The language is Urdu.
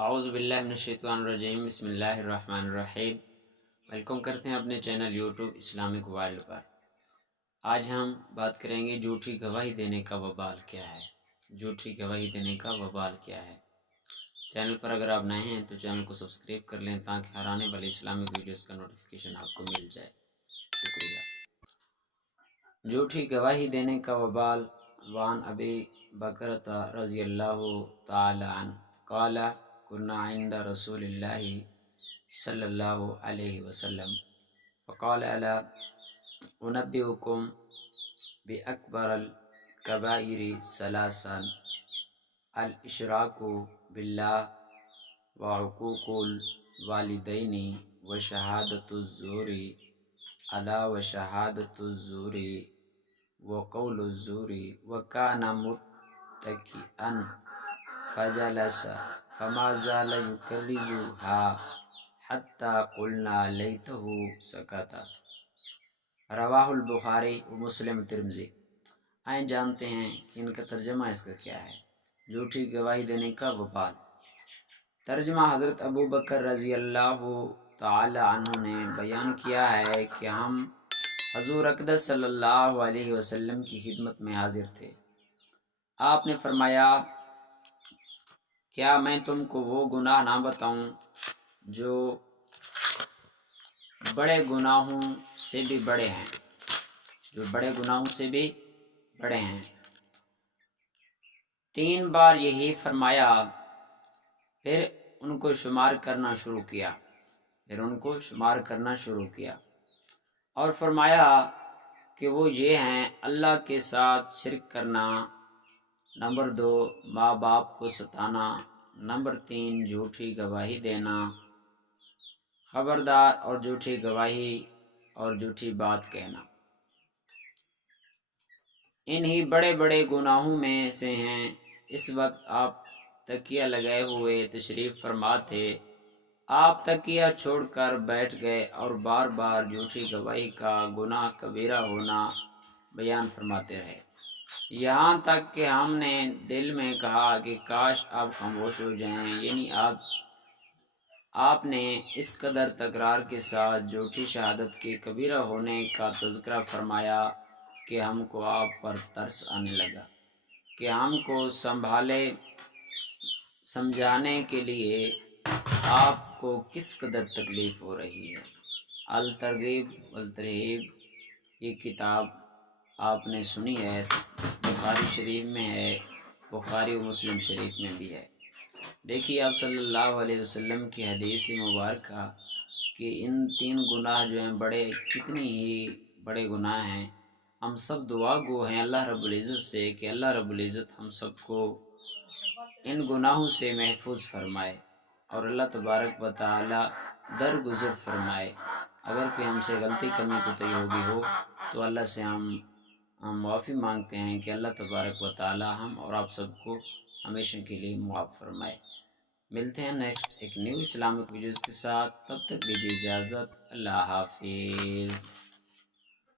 اعوذ باللہ من الشیطان الرجیم، بسم اللہ الرحمن الرحیم۔ ویلکم کرتے ہیں اپنے چینل یوٹیوب اسلامک ورلڈ پر۔ آج ہم بات کریں گے جھوٹی گواہی دینے کا وبال کیا ہے۔ جھوٹی گواہی دینے کا وبال کیا ہے۔ چینل پر اگر آپ نئے ہیں تو چینل کو سبسکرائب کر لیں تاکہ ہر آنے والی اسلامک ویڈیوز کا نوٹیفیکیشن آپ کو مل جائے۔ شکریہ۔ جھوٹی گواہی دینے کا وبال۔ وان ابی بکرۃ رضی اللہ تعالی عنہ قال كنا عند رسول اللہ صلی اللہ علیہ وسلم فقال الا انبئکم باکبر الکبائر ثلاثا الاشراک باللہ وعقوق الوالدین وشہادۃ الزور الا وشہادۃ الزور وقول الزور وکان متکئا فجلس فما زال یکررها حتی قلنا لیتہ سکت۔ رواہ البخاری و مسلم ترمذی۔ آئیں جانتے ہیں کہ ان کا ترجمہ اس کا کیا ہے۔ جھوٹی گواہی دینے کا وبال۔ ترجمہ حضرت ابو بکر رضی اللہ تعالی عنہ نے بیان کیا ہے کہ ہم حضور اقدس صلی اللہ علیہ وسلم کی خدمت میں حاضر تھے۔ آپ نے فرمایا، کیا میں تم کو وہ گناہ نہ بتاؤں جو بڑے گناہوں سے بھی بڑے ہیں، جو بڑے گناہوں سے بھی بڑے ہیں۔ 3 بار یہی فرمایا، پھر ان کو شمار کرنا شروع کیا اور فرمایا کہ وہ یہ ہیں: اللہ کے ساتھ شرک کرنا، نمبر 2 ماں باپ کو ستانا، نمبر 3 جھوٹی گواہی دینا۔ خبردار اور جھوٹی گواہی اور جھوٹی بات کہنا انہی بڑے بڑے گناہوں میں سے ہیں۔ اس وقت آپ تکیہ لگائے ہوئے تشریف فرما تھے۔ آپ تکیہ چھوڑ کر بیٹھ گئے اور بار بار جھوٹی گواہی کا گناہ کبیرہ ہونا بیان فرماتے رہے، یہاں تک کہ ہم نے دل میں کہا کہ کاش آپ خاموش ہو جائیں، یعنی آپ نے اس قدر تکرار کے ساتھ جھوٹی شہادت کے کبیرہ ہونے کا تذکرہ فرمایا کہ ہم کو آپ پر ترس آنے لگا کہ ہم کو سمجھانے کے لیے آپ کو کس قدر تکلیف ہو رہی ہے۔ الترغیب والترہیب، یہ کتاب آپ نے سنی ہے، بخاری شریف میں ہے، بخاری و مسلم شریف میں بھی ہے۔ دیکھیے آپ صلی اللہ علیہ وسلم کی حدیث مبارکہ کہ ان 3 گناہ جو ہیں بڑے، کتنی ہی بڑے گناہ ہیں۔ ہم سب دعا گو ہیں اللہ رب العزت سے کہ اللہ رب العزت ہم سب کو ان گناہوں سے محفوظ فرمائے اور اللہ تبارک و تعالی درگزر فرمائے۔ اگر کوئی ہم سے غلطی کمی کوتاہی ہوگی ہو تو اللہ سے ہم معافی مانگتے ہیں کہ اللہ تبارک و تعالی ہم اور آپ سب کو ہمیشہ کے لیے معاف فرمائے۔ ملتے ہیں نیکسٹ ایک نیو اسلامک ویڈیوز کے ساتھ، تب تک دیجیے اجازت، اللہ حافظ۔